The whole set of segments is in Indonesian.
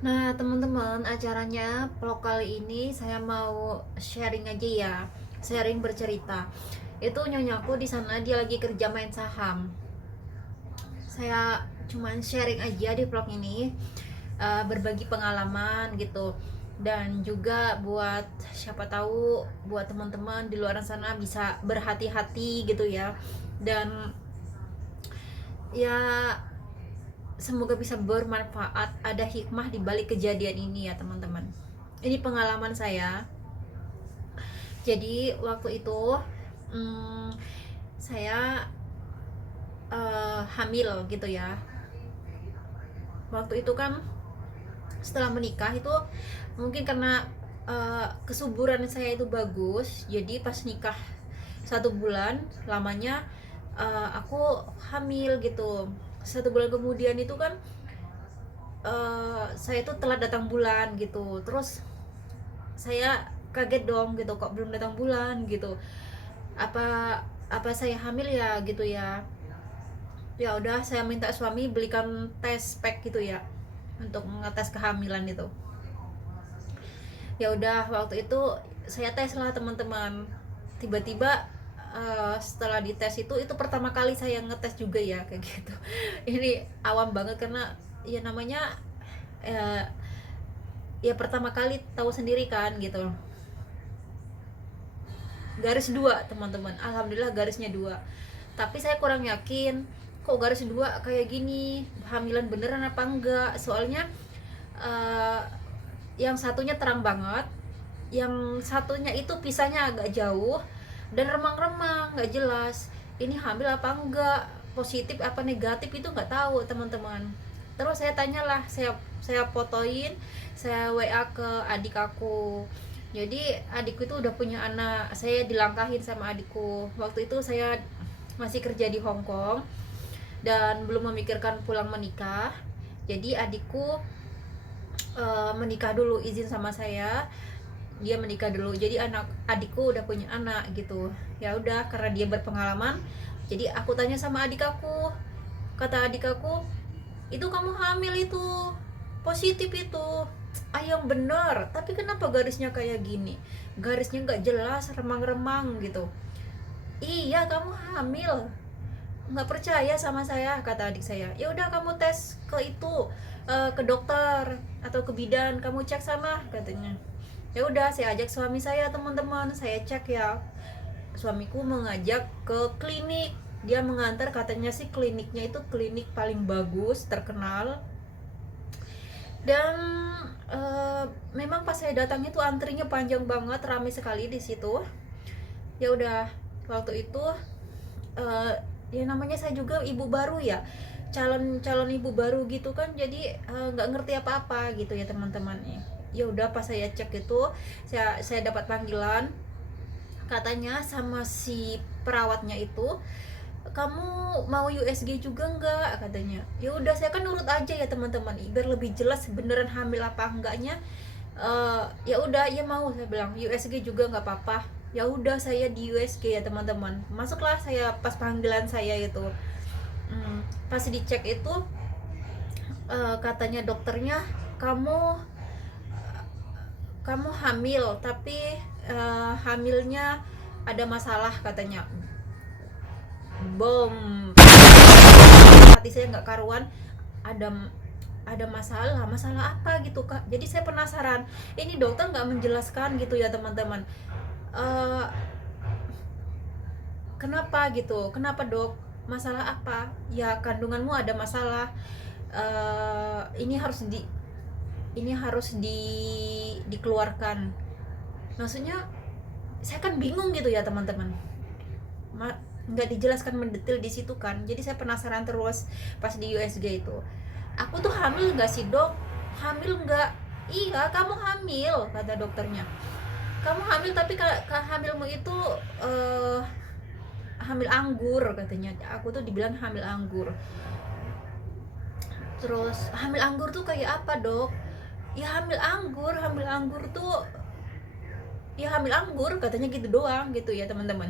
Nah, teman-teman, acaranya vlog kali ini saya mau sharing aja ya, sharing bercerita. Itu nyonyaku di sana dia lagi kerja main saham. Saya cuman sharing aja di vlog ini, berbagi pengalaman gitu. Dan juga buat siapa tahu buat teman-teman di luar sana bisa berhati-hati gitu ya. Dan ya semoga bisa bermanfaat, ada hikmah di balik kejadian ini ya teman-teman. Ini pengalaman saya. Jadi waktu itu hmm, saya hamil gitu ya. Waktu itu kan setelah menikah itu mungkin karena kesuburan saya itu bagus, jadi pas nikah 1 bulan lamanya aku hamil gitu. 1 bulan kemudian itu kan saya itu telat datang bulan gitu. Terus saya kaget dong gitu, kok belum datang bulan gitu, apa apa saya hamil ya gitu ya. Ya udah, saya minta suami belikan tes pack gitu ya untuk mengetes kehamilan itu. Ya udah, waktu itu saya tes lah teman-teman. Tiba-tiba setelah dites itu pertama kali saya ngetes juga ya kayak gitu. Ini awam banget karena ya namanya eh, ya pertama kali tahu sendiri kan gitu. Garis 2 teman-teman, alhamdulillah garisnya 2. Tapi saya kurang yakin kok garis 2 kayak gini, hamilan beneran apa enggak. Soalnya uh, yang satunya terang banget, yang satunya itu pisahnya agak jauh dan remang-remang nggak jelas ini hamil apa enggak, positif apa negatif itu nggak tahu teman-teman. Terus saya tanyalah, saya fotoin, saya WA ke adik aku. Jadi adikku itu udah punya anak, saya dilangkahin sama adikku. Waktu itu saya masih kerja di Hong Kong dan belum memikirkan pulang menikah. Jadi adikku menikah dulu, izin sama saya, dia menikah dulu. Jadi anak adikku udah punya anak gitu. Ya udah, karena dia berpengalaman, jadi aku tanya sama adik aku. Kata adik aku, itu kamu hamil itu, positif itu. Ah, yang bener, tapi kenapa garisnya kayak gini, garisnya nggak jelas, remang-remang gitu. Iya, kamu hamil. Nggak percaya sama saya, kata adik saya. Ya udah, kamu tes ke itu, ke dokter atau ke bidan, kamu cek sana, katanya. Ya udah, saya ajak suami saya, teman-teman, saya cek ya. Suamiku mengajak ke klinik, dia mengantar, katanya sih kliniknya itu klinik paling bagus, terkenal. Dan memang pas saya datang itu antrinya panjang banget, ramai sekali di situ. Ya udah, waktu itu uh, ya namanya saya juga ibu baru ya, calon calon ibu baru gitu kan, jadi nggak ngerti apa-apa gitu ya teman-teman. Ya udah, pas saya cek itu, saya dapat panggilan, katanya sama si perawatnya itu, kamu mau USG juga enggak, katanya. Ya udah, saya kan nurut aja ya teman-teman, biar lebih jelas beneran hamil apa enggaknya. Ya udah, ya mau, saya bilang USG juga nggak apa-apa. Ya udah, saya di USG ya teman-teman, masuklah saya pas panggilan saya itu. Pas dicek itu katanya dokternya, kamu kamu hamil, tapi hamilnya ada masalah, katanya. Bom, hati saya nggak karuan. Ada masalah, masalah apa gitu kak. Jadi saya penasaran, ini dokter nggak menjelaskan gitu ya teman-teman. Eh, Kenapa gitu, kenapa dok, masalah apa? Ya kandunganmu ada masalah. Ini harus dikeluarkan. Maksudnya saya kan bingung gitu ya teman-teman, nggak dijelaskan mendetail di situ kan. Jadi saya penasaran terus pas di USG itu. Aku tuh hamil nggak sih dok? Hamil nggak? Iya, kamu hamil, kata dokternya. Kamu hamil, tapi hamilmu itu uh, hamil anggur, katanya. Aku tuh dibilang hamil anggur. Terus hamil anggur tuh kayak apa dok? Ya hamil anggur tuh ya hamil anggur, katanya gitu doang gitu ya teman-teman.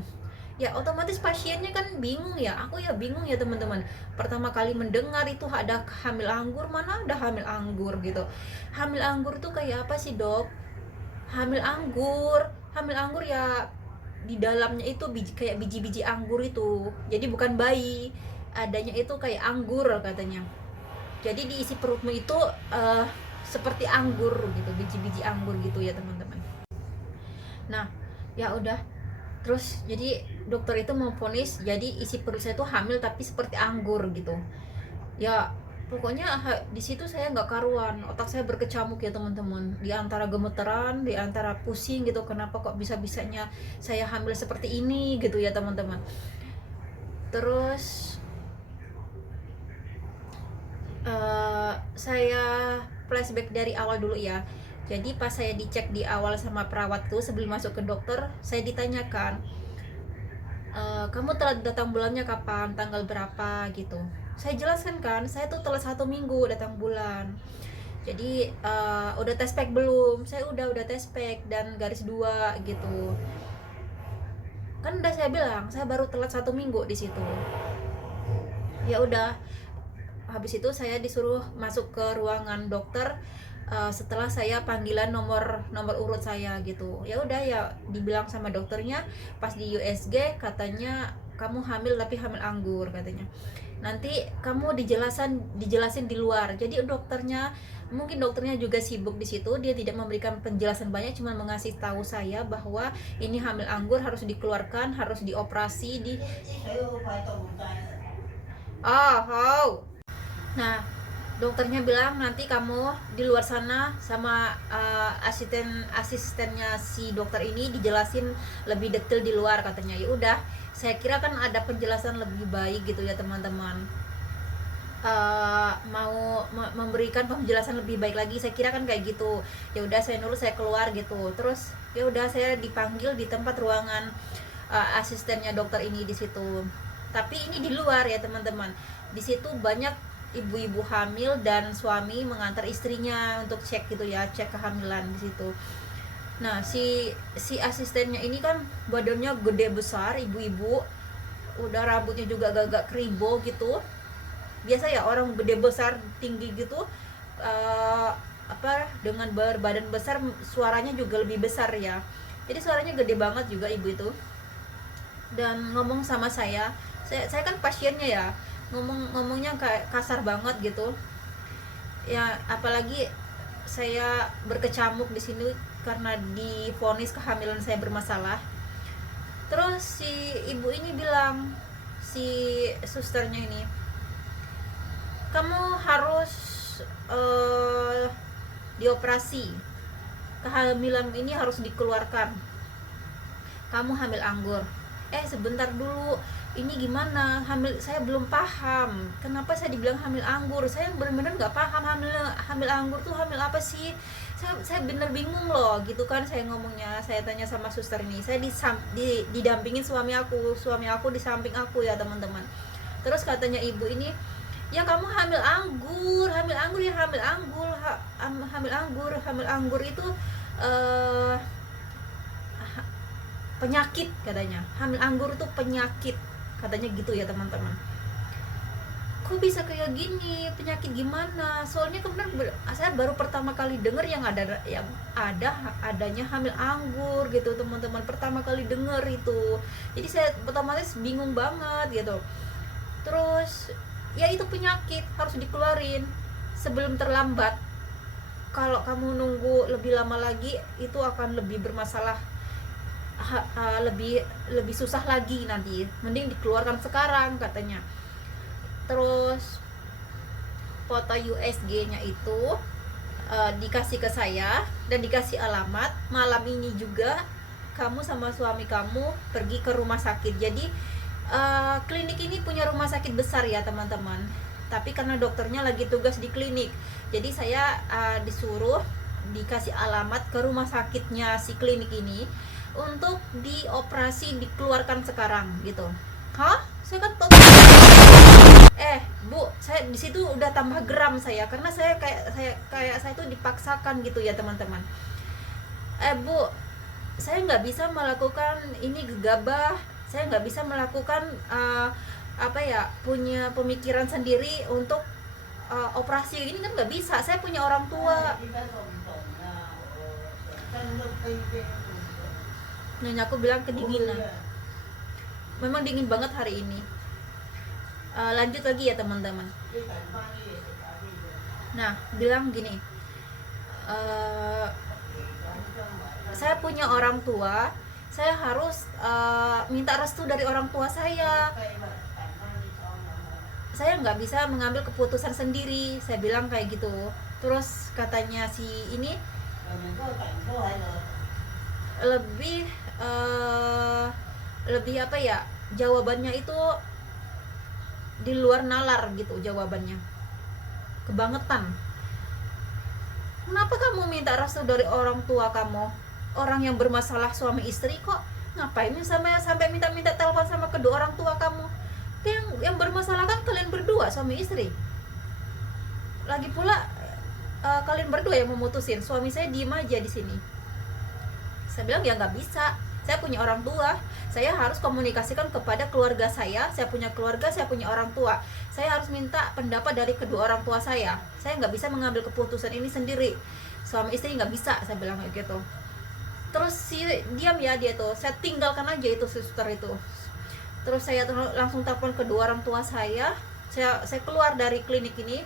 ya otomatis pasiennya kan bingung ya, aku ya bingung ya teman-teman. Pertama kali mendengar itu ada hamil anggur, mana ada hamil anggur gitu. Hamil anggur tuh kayak apa sih dok? Hamil anggur ya di dalamnya itu kayak biji-biji anggur itu, jadi bukan bayi, adanya itu kayak anggur katanya. Jadi di isi perutmu itu seperti anggur gitu, biji-biji anggur gitu ya teman-teman. Nah ya udah, terus jadi dokter itu memvonis jadi isi perut saya itu hamil tapi seperti anggur gitu ya. Pokoknya di situ saya nggak karuan, otak saya berkecamuk ya teman-teman, di antara gemeteran, di antara pusing gitu, kenapa kok bisa-bisanya saya hamil seperti ini gitu ya teman-teman. Terus saya flashback dari awal dulu ya. Jadi pas saya dicek di awal sama perawat tuh sebelum masuk ke dokter, saya ditanyakan, kamu telat datang bulannya kapan, tanggal berapa gitu. Saya jelaskan kan, saya tuh telat 1 minggu datang bulan. Jadi udah tes pack belum? Saya udah tes pack dan garis 2 gitu. Kan udah saya bilang, saya baru telat 1 minggu di situ. Ya udah, habis itu saya disuruh masuk ke ruangan dokter setelah saya panggilan nomor urut saya gitu. Ya udah ya, dibilang sama dokternya pas di USG, katanya kamu hamil tapi hamil anggur katanya. Nanti kamu dijelasin di luar. Jadi mungkin dokternya juga sibuk di situ, dia tidak memberikan penjelasan banyak, cuma mengasih tahu saya bahwa ini hamil anggur, harus dikeluarkan, harus dioperasi di Nah, dokternya bilang nanti kamu di luar sana sama asistennya si dokter ini dijelasin lebih detail di luar katanya. Ya udah, saya kira kan ada penjelasan lebih baik gitu ya teman-teman. Mau memberikan penjelasan lebih baik lagi, saya kira kan kayak gitu. Ya udah, saya nurut, saya keluar gitu. Terus ya udah, saya dipanggil di tempat ruangan asistennya dokter ini di situ. Tapi ini di luar ya teman-teman. Di situ banyak ibu-ibu hamil dan suami mengantar istrinya untuk cek gitu ya, cek kehamilan di situ. Nah, si asistennya ini kan badannya gede besar, ibu-ibu, udah rambutnya juga agak-agak keribo gitu. Biasa ya orang gede besar tinggi gitu, dengan berbadan besar suaranya juga lebih besar ya. Jadi suaranya gede banget juga ibu itu. Dan ngomong sama saya kan pasiennya ya, ngomongnya kayak kasar banget gitu ya. Apalagi saya berkecamuk di sini karena divonis kehamilan saya bermasalah. Terus si ibu ini bilang, si susternya ini, kamu harus dioperasi, kehamilan ini harus dikeluarkan, kamu hamil anggur. Sebentar dulu, ini gimana, hamil, saya belum paham kenapa saya dibilang hamil anggur. Saya benar-benar nggak paham hamil anggur tuh hamil apa sih. Saya bener bingung loh gitu kan, saya ngomongnya. Saya tanya sama suster ini, saya didampingin suami aku di samping aku ya teman-teman. Terus katanya ibu ini, ya kamu hamil anggur ya, hamil anggur itu penyakit katanya. Hamil anggur itu penyakit katanya gitu ya teman-teman. Kok bisa kayak gini, penyakit gimana? Soalnya kemarin saya baru pertama kali dengar yang adanya hamil anggur gitu teman-teman, pertama kali dengar itu. Jadi saya otomatis bingung banget gitu. Terus ya itu penyakit, harus dikeluarin sebelum terlambat. Kalau kamu nunggu lebih lama lagi itu akan lebih bermasalah, lebih susah lagi nanti, mending dikeluarkan sekarang katanya. Terus foto USG-nya itu dikasih ke saya dan dikasih alamat, malam ini juga kamu sama suami kamu pergi ke rumah sakit. Jadi klinik ini punya rumah sakit besar ya teman-teman, tapi karena dokternya lagi tugas di klinik, jadi saya dikasih alamat ke rumah sakitnya si klinik ini untuk dioperasi, dikeluarkan sekarang gitu. Saya kan Bu, saya di situ udah tambah geram saya, karena saya itu dipaksakan gitu ya teman-teman. Bu, saya nggak bisa melakukan ini gegabah, Saya nggak bisa melakukan punya pemikiran sendiri untuk operasi ini kan nggak bisa. Saya punya orang tua. Nyanyaku bilang kedinginan. Memang dingin banget hari ini. Lanjut lagi ya teman-teman. Nah, bilang gini, saya punya orang tua, saya harus minta restu dari orang tua saya. Saya nggak bisa mengambil keputusan sendiri, saya bilang kayak gitu. Terus katanya si ini lebih jawabannya itu di luar nalar gitu, jawabannya kebangetan. Kenapa kamu minta restu dari orang tua kamu? Orang yang bermasalah suami istri kok ngapain sampai minta telepon sama kedua orang tua kamu? Yang bermasalah kan kalian berdua, suami istri. Lagi pula kalian berdua yang memutusin. Suami saya diem aja di sini. Saya bilang ya nggak bisa. Saya punya orang tua. Saya harus komunikasikan kepada keluarga saya. Saya punya keluarga, saya punya orang tua. Saya harus minta pendapat dari kedua orang tua saya. Saya nggak bisa mengambil keputusan ini sendiri. Suami istri nggak bisa. Saya bilang kayak gitu. Terus diam ya dia tuh. Saya tinggalkan aja itu suster itu. Terus saya langsung telepon kedua orang tua saya. Saya keluar dari klinik ini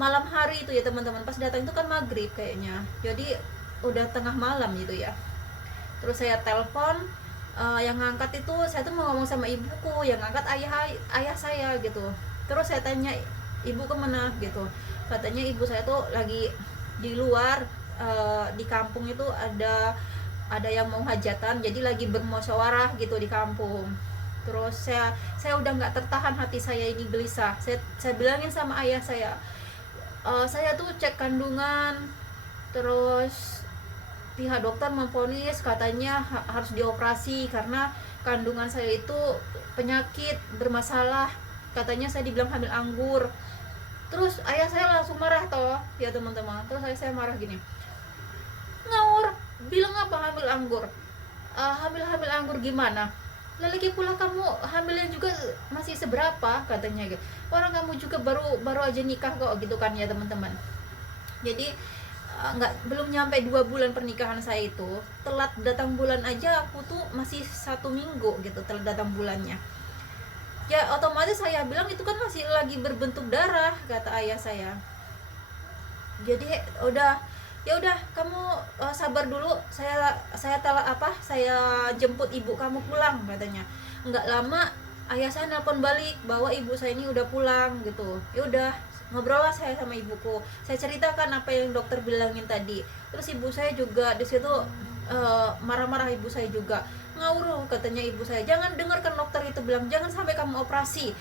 malam hari itu ya teman-teman. Pas datang itu kan maghrib kayaknya. Jadi udah tengah malam gitu ya. Terus saya telepon, yang ngangkat itu saya tuh mau ngomong sama ibuku, yang ngangkat ayah saya gitu. Terus saya tanya ibu kemana gitu. Katanya ibu saya tuh lagi di luar, di kampung itu ada yang mau hajatan, jadi lagi bermusyawarah gitu di kampung. Terus saya udah nggak tertahan, hati saya ini gelisah. Saya bilangin sama ayah saya tuh cek kandungan, terus pihak dokter memvonis katanya harus dioperasi karena kandungan saya itu penyakit bermasalah. Katanya saya dibilang hamil anggur. Terus ayah saya langsung marah toh ya teman-teman. Terus saya marah gini, ngawur, bilang apa hamil anggur? Hamil anggur gimana? Lagi pula kamu hamilnya juga masih seberapa katanya gitu. Orang kamu juga baru aja nikah kok gitu kan ya teman-teman. Jadi belum nyampe 2 bulan pernikahan saya itu, telat datang bulan aja aku tuh masih 1 minggu gitu telat datang bulannya. Ya otomatis saya bilang itu kan masih lagi berbentuk darah, kata ayah saya. Jadi ya udah kamu sabar dulu, saya jemput ibu kamu pulang katanya. Nggak lama ayah saya nelpon balik bahwa ibu saya ini udah pulang gitu. Ya udah, ngobrol lah saya sama ibuku, saya ceritakan apa yang dokter bilangin tadi. Terus ibu saya juga di situ marah-marah. Ibu saya juga ngawur, katanya ibu saya, jangan dengarkan dokter itu bilang jangan sampai kamu operasi.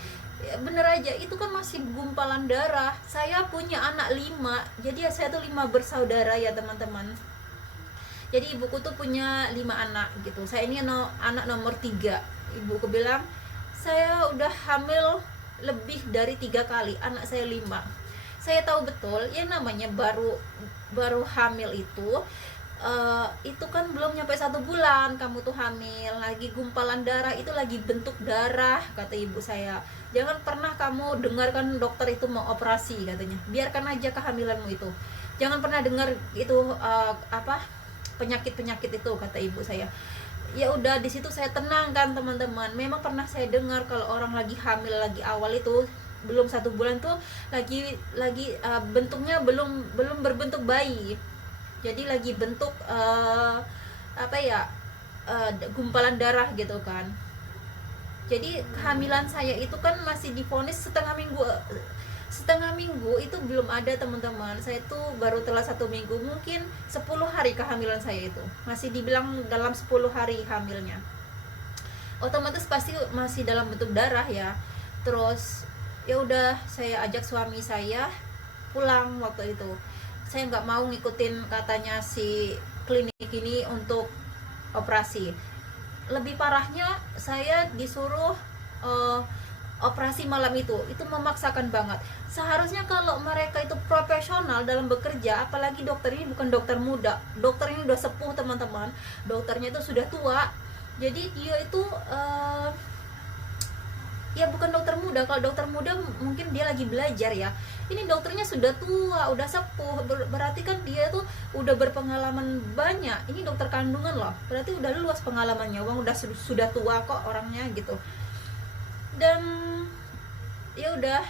Ya, bener aja itu kan masih gumpalan darah. Saya punya anak 5, jadi saya tuh 5 bersaudara ya teman-teman. Jadi ibuku tuh punya 5 anak gitu. Saya ini anak nomor 3. Ibuku bilang saya udah hamil lebih dari 3 kali, anak saya 5. Saya tahu betul yang namanya baru hamil itu kan belum nyampe 1 bulan kamu tuh hamil, lagi gumpalan darah, itu lagi bentuk darah, kata ibu saya. Jangan pernah kamu dengarkan dokter itu mau operasi katanya, biarkan aja kehamilanmu itu, jangan pernah dengar itu penyakit itu, kata ibu saya. Ya udah, di situ saya tenang kan teman-teman. Memang pernah saya dengar kalau orang lagi hamil lagi awal itu belum 1 bulan tuh lagi bentuknya belum berbentuk bayi, jadi lagi bentuk gumpalan darah gitu kan. Jadi kehamilan saya itu kan masih divonis setengah minggu itu belum ada teman-teman. Saya tuh baru telat 1 minggu, mungkin 10 hari kehamilan saya itu masih dibilang dalam 10 hari hamilnya. Otomatis pasti masih dalam bentuk darah ya. Terus ya udah, saya ajak suami saya pulang waktu itu. Saya nggak mau ngikutin katanya si klinik ini untuk operasi. Lebih parahnya saya disuruh operasi malam itu memaksakan banget. Seharusnya kalau mereka itu profesional dalam bekerja, apalagi dokter ini bukan dokter muda, dokter ini udah sepuh teman-teman, dokternya itu sudah tua, Jadi dia itu ya bukan dokter muda. Kalau dokter muda mungkin dia lagi belajar ya, ini dokternya sudah tua, udah sepuh, berarti kan dia tuh udah berpengalaman banyak. Ini dokter kandungan loh, berarti udah luas pengalamannya, uang udah sudah tua kok orangnya gitu. Dan ya udah,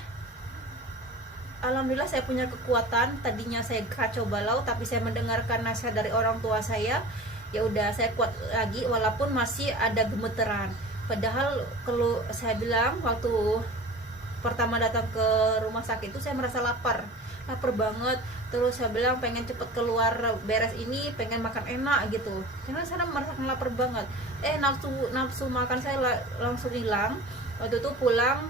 alhamdulillah saya punya kekuatan. Tadinya saya kacau balau, tapi saya mendengarkan nasihat dari orang tua saya, ya udah saya kuat lagi walaupun masih ada gemeteran. Padahal kalau saya bilang waktu pertama datang ke rumah sakit itu saya merasa lapar banget. Terus saya bilang pengen cepet keluar beres ini, pengen makan enak gitu, karena saya merasa lapar banget. Nafsu makan saya langsung hilang. Waktu itu pulang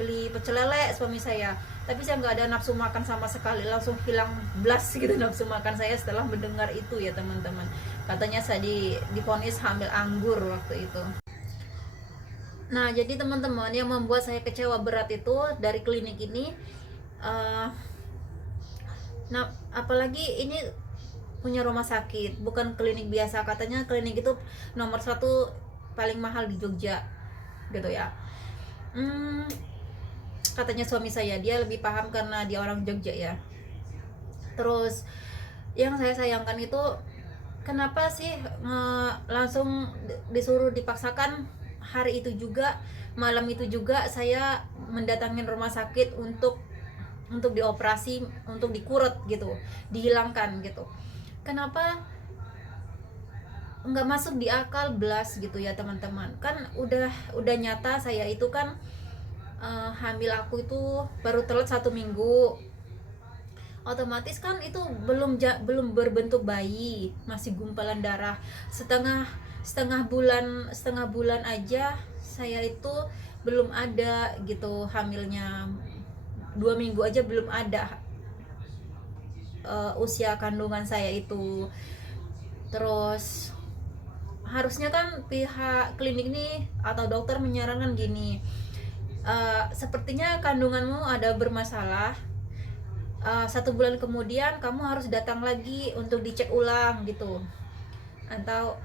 beli pecel lele suami saya, tapi saya nggak ada nafsu makan sama sekali, langsung hilang blas gitu nafsu makan saya setelah mendengar itu ya teman-teman. Katanya saya divonis hamil anggur waktu itu. Nah, jadi teman-teman, yang membuat saya kecewa berat itu dari klinik ini, nah apalagi ini punya rumah sakit, bukan klinik biasa. Katanya klinik itu nomor 1 paling mahal di Jogja gitu ya. Katanya suami saya, dia lebih paham karena dia orang Jogja ya. Terus yang saya sayangkan itu, kenapa sih langsung disuruh dipaksakan hari itu juga, malam itu juga saya mendatangin rumah sakit untuk dioperasi, untuk dikurut gitu, dihilangkan gitu. Kenapa nggak masuk di akal belas gitu ya teman-teman. Kan udah nyata saya itu kan hamil, aku itu baru telat 1 minggu, otomatis kan itu belum berbentuk bayi, masih gumpalan darah. Setengah bulan aja saya itu belum ada gitu hamilnya. 2 minggu aja belum ada usia kandungan saya itu. Terus harusnya kan pihak klinik ini atau dokter menyarankan gini, sepertinya kandunganmu ada bermasalah. 1 bulan kemudian kamu harus datang lagi untuk dicek ulang gitu, atau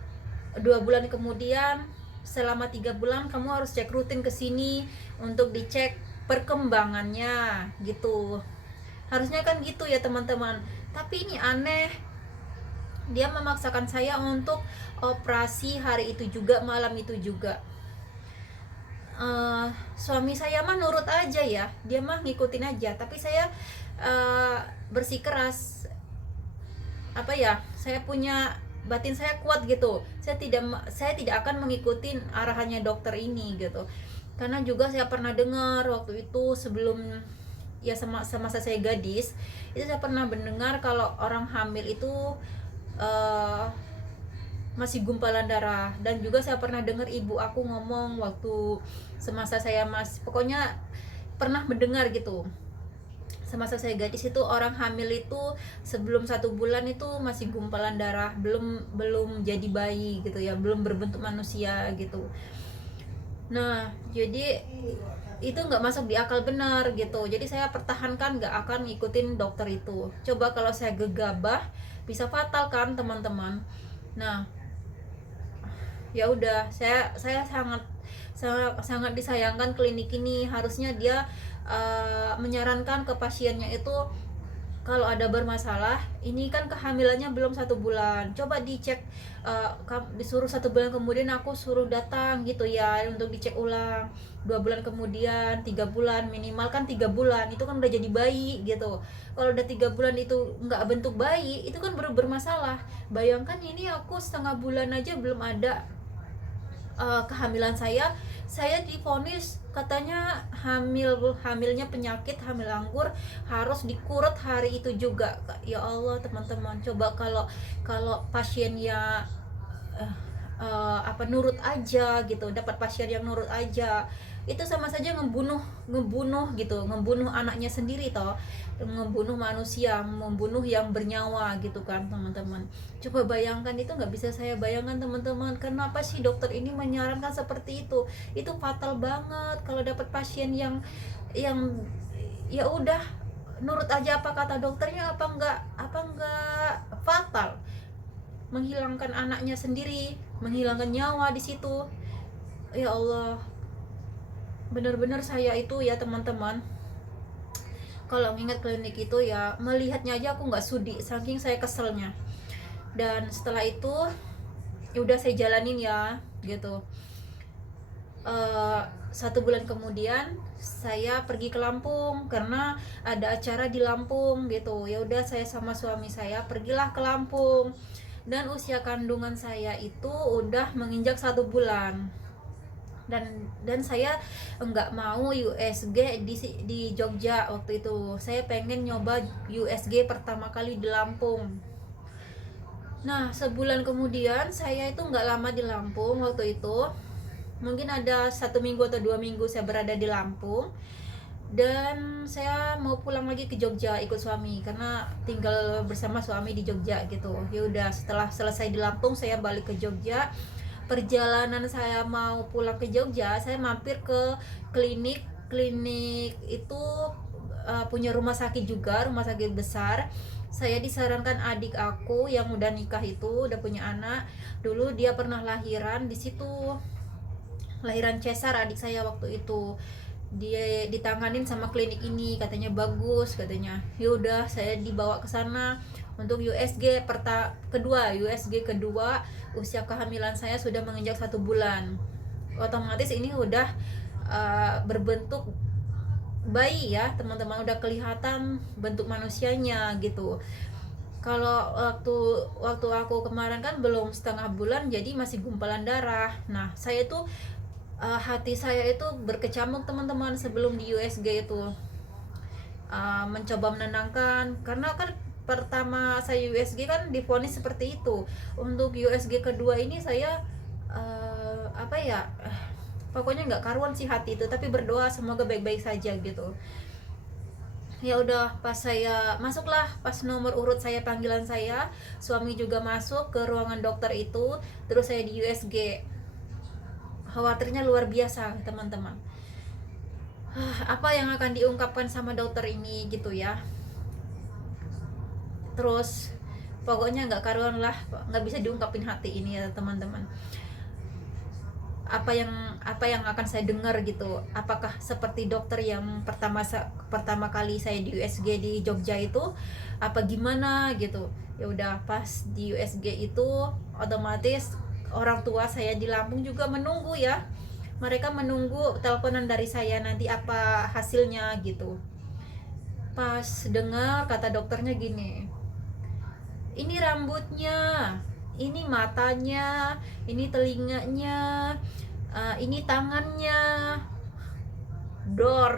2 bulan kemudian, selama 3 bulan kamu harus cek rutin ke sini untuk dicek perkembangannya gitu. Harusnya kan gitu ya teman-teman. Tapi ini aneh, dia memaksakan saya untuk operasi hari itu juga, malam itu juga. Suami saya mah nurut aja ya, dia mah ngikutin aja, tapi saya bersikeras. Apa ya, saya punya batin, saya kuat gitu, saya tidak akan mengikuti arahannya dokter ini gitu. Karena juga saya pernah dengar waktu itu, sebelum ya semasa saya gadis itu, saya pernah mendengar kalau orang hamil itu masih gumpalan darah. Dan juga saya pernah dengar ibu aku ngomong waktu semasa saya pokoknya pernah mendengar gitu, semasa saya gadis itu orang hamil itu sebelum 1 bulan itu masih gumpalan darah, belum jadi bayi gitu ya, belum berbentuk manusia gitu. Nah, jadi itu nggak masuk di akal benar gitu. Jadi saya pertahankan, nggak akan ngikutin dokter itu. Coba kalau saya gegabah, bisa fatal kan teman-teman. Nah, ya udah, saya sangat sangat disayangkan klinik ini. Harusnya dia menyarankan ke pasiennya itu, kalau ada bermasalah, ini kan kehamilannya belum 1 bulan, coba dicek, disuruh 1 bulan kemudian aku suruh datang gitu ya untuk dicek ulang. 2 bulan kemudian, 3 bulan, minimal kan 3 bulan itu kan udah jadi bayi gitu. Kalau udah 3 bulan itu nggak bentuk bayi, itu kan baru bermasalah. Bayangkan ini aku setengah bulan aja belum ada kehamilan saya divonis katanya hamilnya penyakit hamil anggur, harus dikurut hari itu juga. Ya Allah teman-teman, coba kalau pasiennya nurut aja gitu, dapat pasien yang nurut aja, itu sama saja ngebunuh gitu, ngebunuh anaknya sendiri toh, ngebunuh manusia, membunuh yang bernyawa gitu kan teman-teman. Coba bayangkan, itu nggak bisa saya bayangkan teman-teman, kenapa sih dokter ini menyarankan seperti itu. Itu fatal banget kalau dapat pasien yang ya udah nurut aja apa kata dokternya, apa enggak fatal menghilangkan anaknya sendiri menghilangkan nyawa di situ. Ya Allah, benar-benar saya itu ya teman-teman, kalau mengingat klinik itu ya melihatnya aja aku nggak sudi saking saya keselnya. Dan setelah itu ya udah saya jalanin ya gitu. 1 bulan kemudian saya pergi ke Lampung karena ada acara di Lampung gitu. Ya udah saya sama suami saya pergilah ke Lampung, dan usia kandungan saya itu udah menginjak 1 bulan. Dan saya enggak mau USG di Jogja waktu itu. Saya pengen nyoba USG pertama kali di Lampung. Nah, sebulan kemudian saya itu nggak lama di Lampung waktu itu. Mungkin ada 1 minggu atau 2 minggu saya berada di Lampung. Dan saya mau pulang lagi ke Jogja ikut suami karena tinggal bersama suami di Jogja gitu. Ya udah, setelah selesai di Lampung saya balik ke Jogja. Perjalanan saya mau pulang ke Jogja, saya mampir ke klinik. Klinik itu punya rumah sakit juga, rumah sakit besar. Saya disarankan adik aku yang udah nikah itu, udah punya anak. Dulu dia pernah lahiran di situ. Lahiran cesar adik saya waktu itu. Dia ditanganin sama klinik ini, katanya bagus katanya. Ya udah, saya dibawa ke sana untuk USG kedua. Usia kehamilan saya sudah menginjak 1 bulan. Otomatis ini udah berbentuk bayi ya teman-teman, udah kelihatan bentuk manusianya gitu. Kalau waktu aku kemarin kan belum setengah bulan, jadi masih gumpalan darah. Nah, saya tuh hati saya itu berkecamuk teman-teman sebelum di USG itu. Mencoba menenangkan, karena kan pertama saya USG kan divonis seperti itu. Untuk USG kedua ini saya pokoknya nggak karuan sih hati itu, tapi berdoa semoga baik-baik saja gitu. Ya udah, pas saya masuklah, pas nomor urut saya, panggilan saya, suami juga masuk ke ruangan dokter itu, terus saya di USG. Khawatirnya luar biasa teman-teman. Apa yang akan diungkapkan sama dokter ini gitu ya. Terus pokoknya nggak karuan lah, nggak bisa diungkapin hati ini ya teman-teman. Apa yang akan saya dengar gitu, apakah seperti dokter yang pertama kali saya di USG di Jogja itu, apa gimana gitu. Ya udah, pas di USG itu otomatis orang tua saya di Lampung juga menunggu ya. Mereka menunggu teleponan dari saya nanti apa hasilnya gitu. Pas dengar kata dokternya gini, ini rambutnya, ini matanya, ini telinganya, ini tangannya, dor,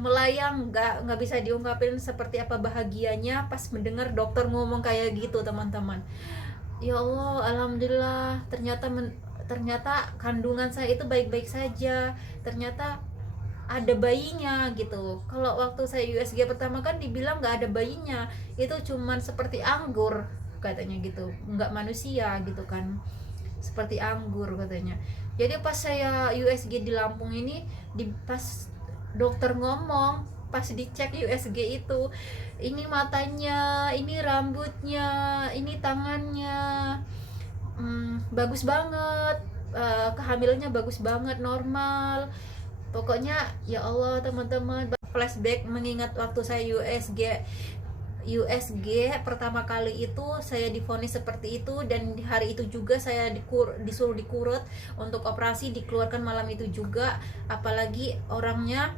melayang, nggak bisa diungkapin seperti apa bahagianya pas mendengar dokter ngomong kayak gitu teman-teman. Ya Allah, alhamdulillah, ternyata kandungan saya itu baik-baik saja, ternyata ada bayinya gitu. Kalau waktu saya USG pertama kan dibilang nggak ada bayinya, itu cuman seperti anggur katanya gitu, nggak manusia gitu kan, seperti anggur katanya. Jadi pas saya USG di Lampung ini, pas dokter ngomong, pas dicek USG itu, ini matanya, ini rambutnya, ini tangannya, bagus banget, kehamilannya bagus banget, normal. Pokoknya ya Allah teman-teman, flashback mengingat waktu saya USG pertama kali itu, saya divonis seperti itu, dan di hari itu juga saya disuruh dikurut untuk operasi, dikeluarkan malam itu juga. Apalagi orangnya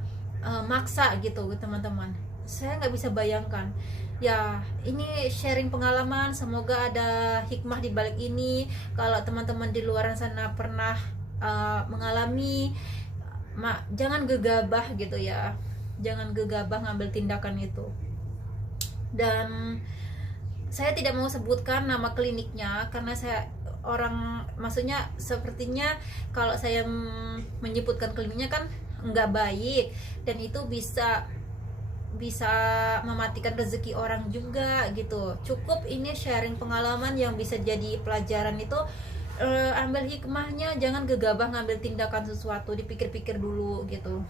maksa gitu teman-teman. Saya nggak bisa bayangkan. Ya, ini sharing pengalaman, semoga ada hikmah di balik ini. Kalau teman-teman di luar sana pernah mengalami, jangan gegabah gitu ya, jangan gegabah ngambil tindakan itu. Dan saya tidak mau sebutkan nama kliniknya karena maksudnya sepertinya kalau saya menyebutkan kliniknya kan nggak baik, dan itu bisa mematikan rezeki orang juga gitu. Cukup ini sharing pengalaman yang bisa jadi pelajaran itu. Ambil hikmahnya, jangan gegabah ngambil tindakan sesuatu, dipikir-pikir dulu gitu.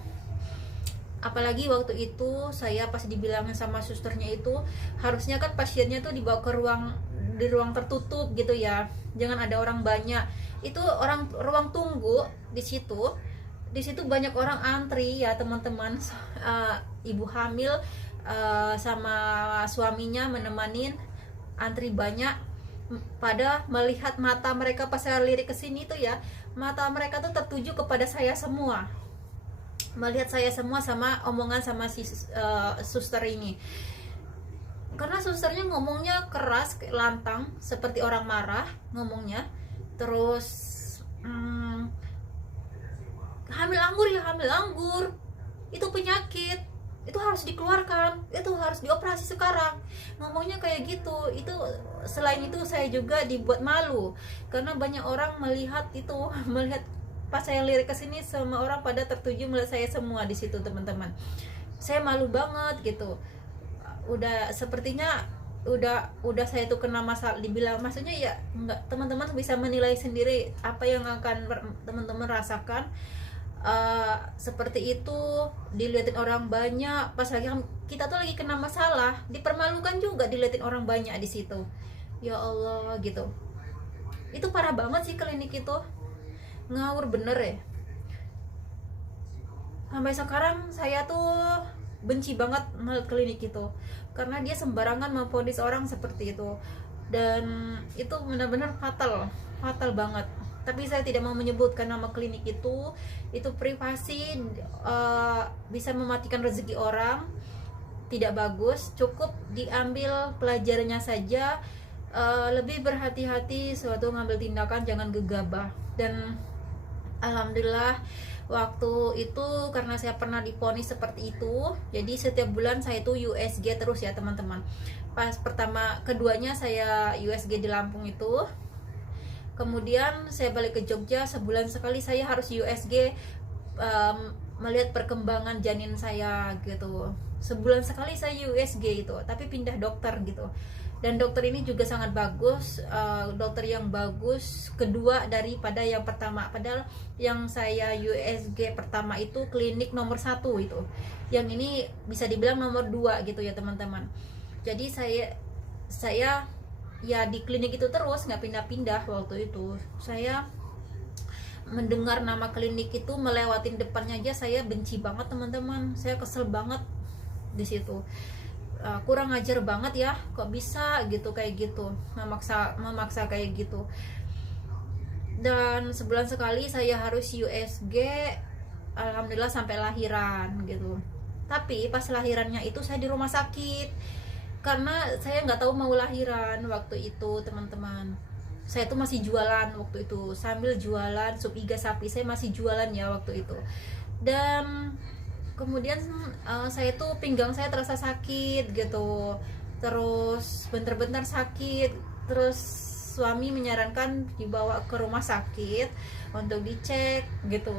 Apalagi waktu itu saya pas dibilangin sama susternya itu, harusnya kan pasiennya tuh dibawa ke ruang di ruang tertutup gitu ya, jangan ada orang banyak. Itu ruang tunggu di situ banyak orang antri ya teman-teman. Ibu hamil sama suaminya menemanin, antri banyak. Pada melihat mata mereka pas saya lirik ke sini tuh ya, mata mereka tuh tertuju kepada saya semua, melihat saya semua sama omongan sama si suster ini. Karena susternya ngomongnya keras, lantang, seperti orang marah ngomongnya. Terus hamil anggur ya hamil anggur, itu penyakit, itu harus dikeluarkan, itu harus dioperasi sekarang, ngomongnya kayak gitu. Itu selain itu saya juga dibuat malu karena banyak orang melihat itu melihat pas saya lirik ke sini, semua orang pada tertuju melihat saya semua di situ teman-teman. Saya malu banget gitu. Udah sepertinya udah saya tuh kena masalah, dibilang maksudnya ya enggak, teman-teman bisa menilai sendiri apa yang akan teman-teman rasakan. Seperti itu, dilihatin orang banyak pas lagi kita tuh lagi kena masalah, dipermalukan juga dilihatin orang banyak di situ. Ya Allah gitu. Itu parah banget sih klinik itu, ngawur bener ya. Sampai sekarang saya tuh benci banget melihat klinik itu karena dia sembarangan memvonis orang seperti itu, dan itu benar-benar fatal banget. Tapi saya tidak mau menyebutkan nama klinik itu privasi, bisa mematikan rezeki orang, tidak bagus. Cukup diambil pelajarannya saja, lebih berhati-hati suatu ngambil tindakan, jangan gegabah. Dan alhamdulillah waktu itu karena saya pernah divonis seperti itu, jadi setiap bulan saya tuh USG terus ya teman-teman. Pas keduanya saya USG di Lampung itu, kemudian saya balik ke Jogja, sebulan sekali saya harus USG, melihat perkembangan janin saya gitu. Sebulan sekali saya USG itu, tapi pindah dokter gitu. Dan dokter ini juga sangat bagus, dokter yang bagus kedua daripada yang pertama. Padahal yang saya USG pertama itu klinik nomor 1 itu, yang ini bisa dibilang nomor 2 gitu ya teman-teman. Jadi saya ya di klinik itu terus, nggak pindah-pindah. Waktu itu saya mendengar nama klinik itu, melewatin depannya aja saya benci banget teman-teman. Saya kesel banget di situ. Kurang ajar banget ya, kok bisa gitu, kayak gitu, memaksa kayak gitu. Dan sebulan sekali saya harus USG, alhamdulillah sampai lahiran gitu. Tapi pas lahirannya itu saya di rumah sakit karena saya nggak tahu mau lahiran waktu itu teman-teman. Saya tuh masih jualan waktu itu, sambil jualan sup iga sapi, saya masih jualan ya waktu itu. Dan kemudian saya tuh pinggang saya terasa sakit gitu, terus bentar-bentar sakit, terus suami menyarankan dibawa ke rumah sakit untuk dicek gitu.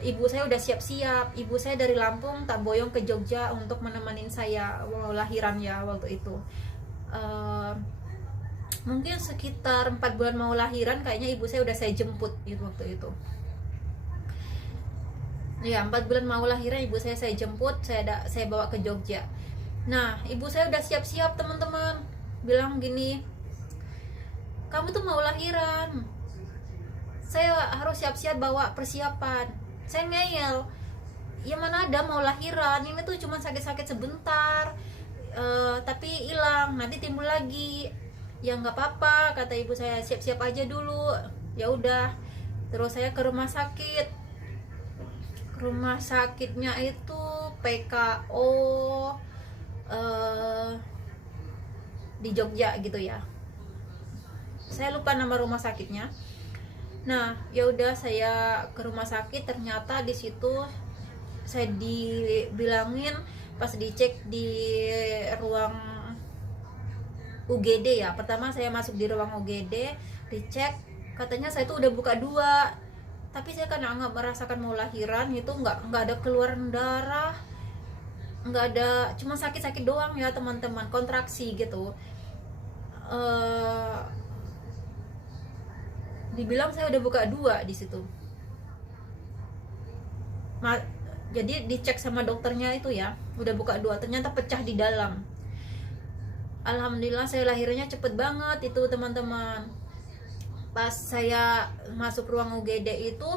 Ibu saya udah siap-siap, ibu saya dari Lampung tak boyong ke Jogja untuk menemani saya mau lahiran ya waktu itu. Mungkin sekitar 4 bulan mau lahiran, kayaknya ibu saya udah saya jemput gitu waktu itu. Ya 4 bulan mau lahiran ibu saya jemput, saya bawa ke Jogja. Nah ibu saya udah siap-siap teman-teman, bilang gini, kamu tuh mau lahiran, saya harus siap-siap bawa persiapan. Saya ngeyel, ya mana ada mau lahiran, ini tuh cuma sakit-sakit sebentar, tapi hilang, nanti timbul lagi. Ya nggak apa-apa kata ibu saya, siap-siap aja dulu. Ya udah, terus saya ke rumah sakit. Rumah sakitnya itu PKO di Jogja gitu ya, saya lupa nama rumah sakitnya. Nah ya udah, saya ke rumah sakit, ternyata di situ saya dibilangin pas dicek di ruang UGD ya, pertama saya masuk di ruang UGD, dicek, katanya saya tuh udah buka 2. Tapi saya kan nggak merasakan mau lahiran, itu nggak ada keluaran darah, nggak ada, cuma sakit-sakit doang ya teman-teman, kontraksi gitu. Dibilang saya udah buka 2 di situ. Jadi dicek sama dokternya itu ya, udah buka 2, ternyata pecah di dalam. Alhamdulillah saya lahirnya cepet banget itu teman-teman. Pas saya masuk ruang UGD itu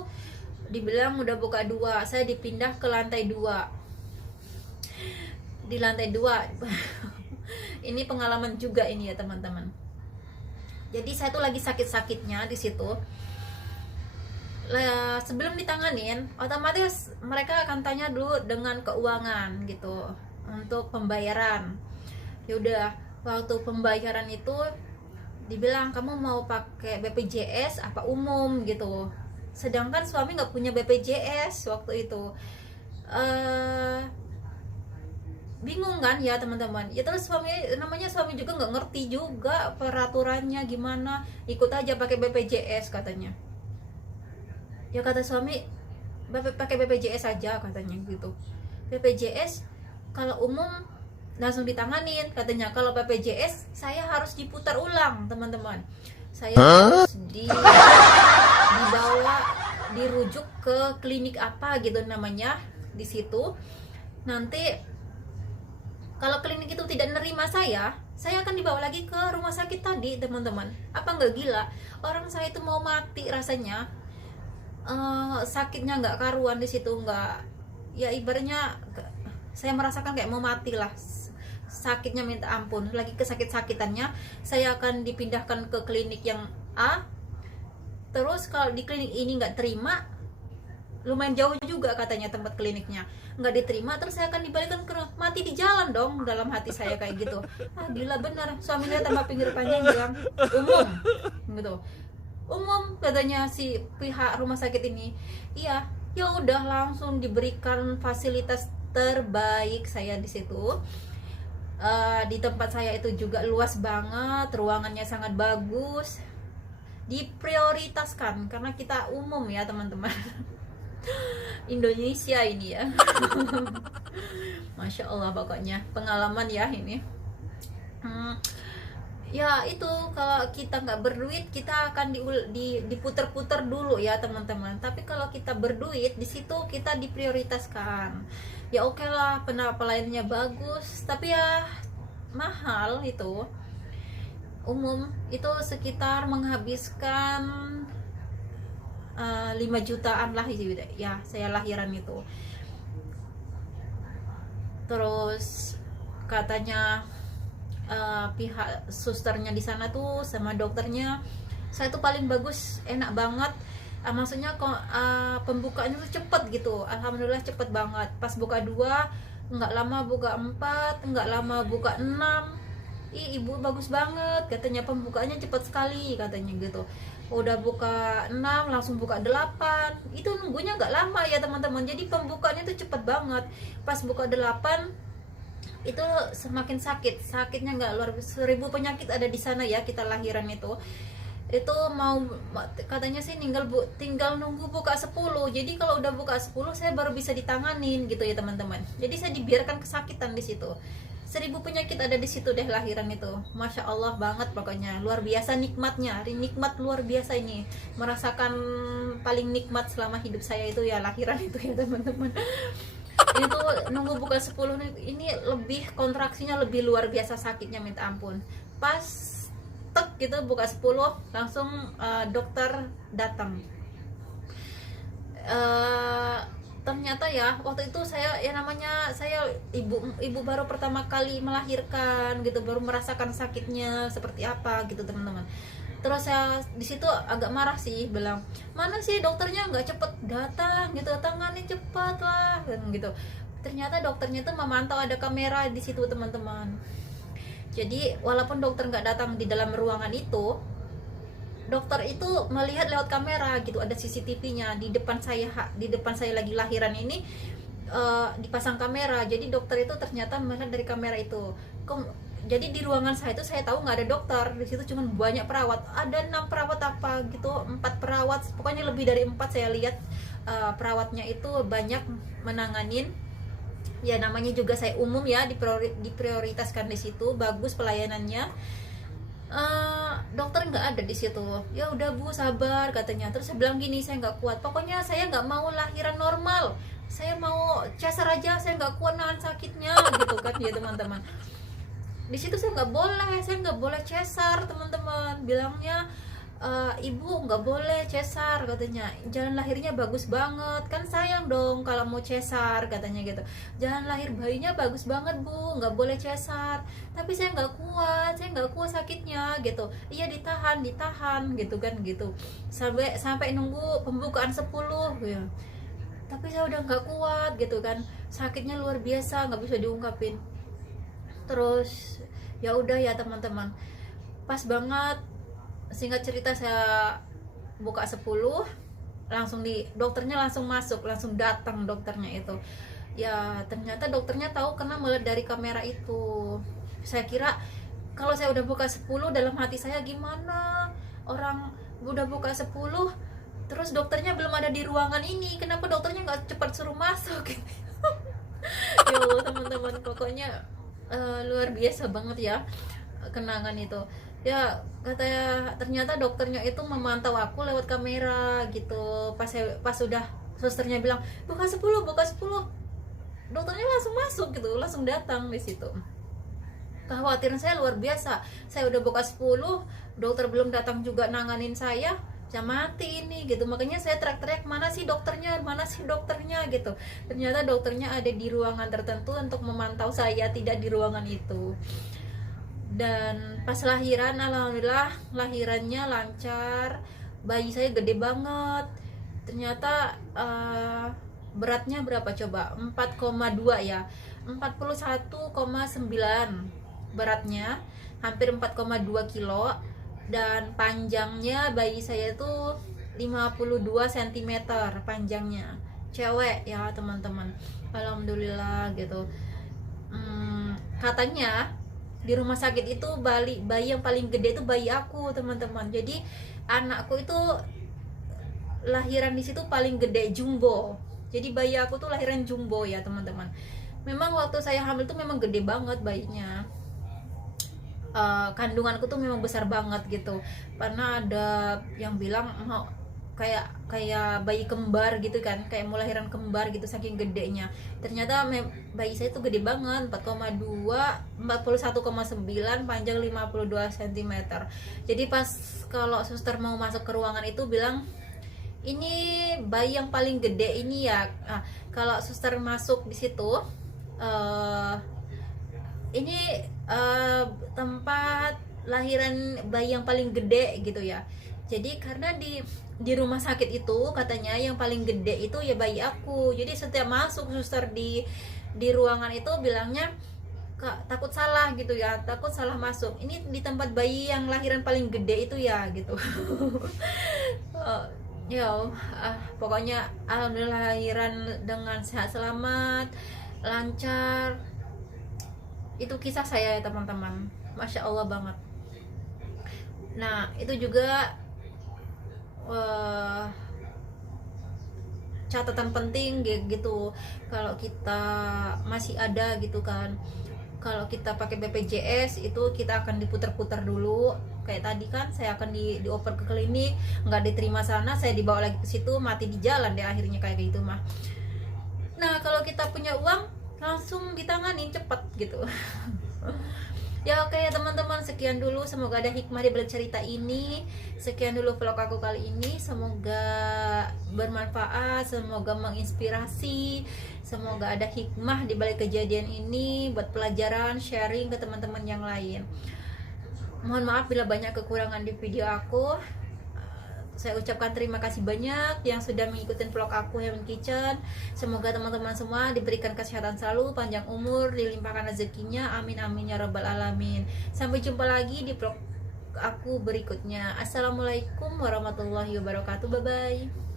dibilang udah buka 2, saya dipindah ke lantai 2. Di lantai 2 ini pengalaman juga ini ya teman-teman. Jadi saya tuh lagi sakit-sakitnya di situ. Sebelum ditanganin, otomatis mereka akan tanya dulu dengan keuangan gitu untuk pembayaran. Ya udah, waktu pembayaran itu dibilang kamu mau pakai BPJS apa umum gitu. Sedangkan suami nggak punya BPJS waktu itu. Bingung kan ya teman-teman ya, terus namanya suami juga nggak ngerti juga peraturannya gimana, ikut aja pakai BPJS katanya. Ya kata suami pakai BPJS aja katanya gitu. BPJS kalau umum langsung ditanganin katanya, kalau BPJS saya harus diputar ulang teman-teman, saya harus dibawa dirujuk ke klinik apa gitu namanya di situ. Nanti kalau klinik itu tidak nerima saya akan dibawa lagi ke rumah sakit tadi teman-teman. Apa nggak gila? Orang saya itu mau mati rasanya, sakitnya nggak karuan di situ, nggak, ya ibaratnya saya merasakan kayak mau mati lah, sakitnya minta ampun. Lagi kesakit-sakitannya saya akan dipindahkan ke klinik yang A. Terus kalau di klinik ini nggak terima, lumayan jauh juga katanya tempat kliniknya, nggak diterima, terus saya akan dibalikan ke mati di jalan dong. Dalam hati saya kayak gitu, gila bener. Suaminya tambah pinggir panjang bilang umum gitu, umum katanya si pihak rumah sakit ini. Iya, ya udah langsung diberikan fasilitas terbaik saya di situ. Di tempat saya itu juga luas banget, ruangannya sangat bagus, diprioritaskan karena kita umum ya teman-teman. Indonesia ini ya. Masya Allah, pokoknya pengalaman ya ini. Ya itu, kalau kita nggak berduit kita akan diputer-puter dulu ya teman-teman. Tapi kalau kita berduit di situ kita diprioritaskan. Ya oke lah, pelayanannya bagus, tapi ya mahal itu. Umum itu sekitar menghabiskan 5 jutaan lah ya saya lahiran itu. Terus katanya pihak susternya di sana tuh sama dokternya, saya tuh paling bagus, enak banget. Maksudnya pembukaannya tuh cepet gitu, alhamdulillah cepet banget. Pas buka 2 nggak lama buka 4, nggak lama buka 6. Ibu bagus banget katanya, pembukaannya cepet sekali katanya gitu. Udah buka 6 langsung buka 8, itu nunggunya nggak lama ya teman-teman. Jadi pembukaannya tuh cepet banget. Pas buka 8 itu semakin sakitnya nggak luar biasa. 1000 penyakit ada di sana ya, kita lahiran itu mau katanya sih tinggal nunggu buka 10. Jadi kalau udah buka 10 saya baru bisa ditanganin gitu ya teman-teman. Jadi saya dibiarkan kesakitan di situ. 1000 penyakit ada di situ deh lahiran itu. Masya Allah banget pokoknya, luar biasa nikmatnya, nikmat luar biasa ini. Merasakan paling nikmat selama hidup saya itu ya lahiran itu ya teman-teman. Itu nunggu buka 10 ini lebih kontraksinya lebih luar biasa, sakitnya minta ampun. Pas tek gitu buka 10 langsung dokter datang. Ternyata ya waktu itu saya ibu baru pertama kali melahirkan gitu, baru merasakan sakitnya seperti apa gitu teman-teman. Terus saya di situ agak marah sih, bilang mana sih dokternya nggak cepet datang gitu, tangani cepat lah gitu. Ternyata dokternya tuh memantau, ada kamera di situ teman-teman. Jadi walaupun dokter nggak datang di dalam ruangan itu, dokter itu melihat lewat kamera gitu, ada CCTV-nya di depan saya lagi lahiran ini, dipasang kamera. Jadi dokter itu ternyata melihat dari kamera itu. Jadi di ruangan saya itu saya tahu nggak ada dokter di situ, cuma banyak perawat, ada 6 perawat apa gitu, 4 perawat, pokoknya lebih dari 4 saya lihat. Perawatnya itu banyak menanganin. Ya namanya juga saya umum ya, diprioritaskan di situ, bagus pelayanannya. Dokter nggak ada di situ. Ya udah Bu, sabar katanya. Terus saya bilang gini, saya nggak kuat, pokoknya saya nggak mau lahiran normal, saya mau cesar aja, saya nggak kuat nahan sakitnya gitu kan ya teman-teman. di situ saya nggak boleh cesar, teman-teman. Bilangnya, ibu nggak boleh cesar katanya, jalan lahirnya bagus banget kan, sayang dong kalau mau cesar katanya gitu, jalan lahir bayinya bagus banget bu, nggak boleh cesar. Tapi saya nggak kuat sakitnya gitu. Iya, ditahan gitu kan, gitu sampai nunggu pembukaan 10 ya. Tapi saya udah nggak kuat gitu kan, sakitnya luar biasa, nggak bisa diungkapin. Terus ya udah ya teman-teman, pas banget, singkat cerita saya buka 10, langsung dokternya langsung masuk, langsung datang dokternya itu. Ya ternyata dokternya tahu karena melihat dari kamera itu. Saya kira kalau saya udah buka 10, dalam hati saya gimana, orang udah buka 10 terus dokternya belum ada di ruangan ini, kenapa dokternya nggak cepat suruh masuk gitu. Ya Allah teman-teman, pokoknya luar biasa banget ya kenangan itu. Ya katanya ternyata dokternya itu memantau aku lewat kamera gitu. Pas sudah susternya bilang buka 10, dokternya langsung masuk gitu, langsung datang di situ. Kekhawatiran saya luar biasa, saya udah buka 10, dokter belum datang juga nanganin saya mati ini gitu. Makanya saya teriak-teriak, mana sih dokternya gitu. Ternyata dokternya ada di ruangan tertentu untuk memantau saya, tidak di ruangan itu. Dan pas lahiran, alhamdulillah lahirannya lancar, bayi saya gede banget. Ternyata beratnya berapa coba, 4,2 ya, 41,9 beratnya, hampir 4,2 kilo. Dan panjangnya bayi saya itu 52 cm panjangnya, cewek ya teman-teman, alhamdulillah gitu. Katanya di rumah sakit itu bayi yang paling gede itu bayi aku, teman-teman. Jadi anakku itu lahiran di situ paling gede, jumbo. Jadi bayi aku tuh lahiran jumbo ya teman-teman. Memang waktu saya hamil tuh memang gede banget bayinya. Kandunganku tuh memang besar banget gitu, karena ada yang bilang mau kayak bayi kembar gitu kan, kayak mau lahiran kembar gitu saking gedenya. Ternyata bayi saya tuh gede banget, 4,2, 41,9, panjang 52 cm. Jadi pas kalau suster mau masuk ke ruangan itu bilang, ini bayi yang paling gede ini ya. Nah, kalau suster masuk di situ, ini tempat lahiran bayi yang paling gede gitu ya. Jadi karena di rumah sakit itu katanya yang paling gede itu ya bayi aku. Jadi setiap masuk suster di ruangan itu bilangnya, Kak, takut salah gitu ya, takut salah masuk. Ini di tempat bayi yang lahiran paling gede itu ya gitu. Ya pokoknya alhamdulillah lahiran dengan sehat selamat, lancar. Itu kisah saya ya teman-teman, masya Allah banget. Nah itu juga catatan penting gitu, kalau kita masih ada gitu kan, kalau kita pakai BPJS itu kita akan diputar-putar dulu. Kayak tadi kan saya akan dioper ke klinik, nggak diterima sana, saya dibawa lagi ke situ, mati di jalan deh akhirnya kayak gitu mah. Nah kalau kita punya uang langsung ditanganin cepet gitu. Ya oke ya teman-teman, sekian dulu, semoga ada hikmah di balik cerita ini. Sekian dulu vlog aku kali ini, semoga bermanfaat, semoga menginspirasi, semoga ada hikmah di balik kejadian ini buat pelajaran, sharing ke teman-teman yang lain. Mohon maaf bila banyak kekurangan di video aku. Saya ucapkan terima kasih banyak yang sudah mengikuti vlog aku Heaven Kitchen. Semoga teman-teman semua diberikan kesehatan selalu, panjang umur, dilimpahkan rezekinya, amin amin ya rabbal alamin. Sampai jumpa lagi di vlog aku berikutnya. Assalamualaikum warahmatullahi wabarakatuh, bye bye.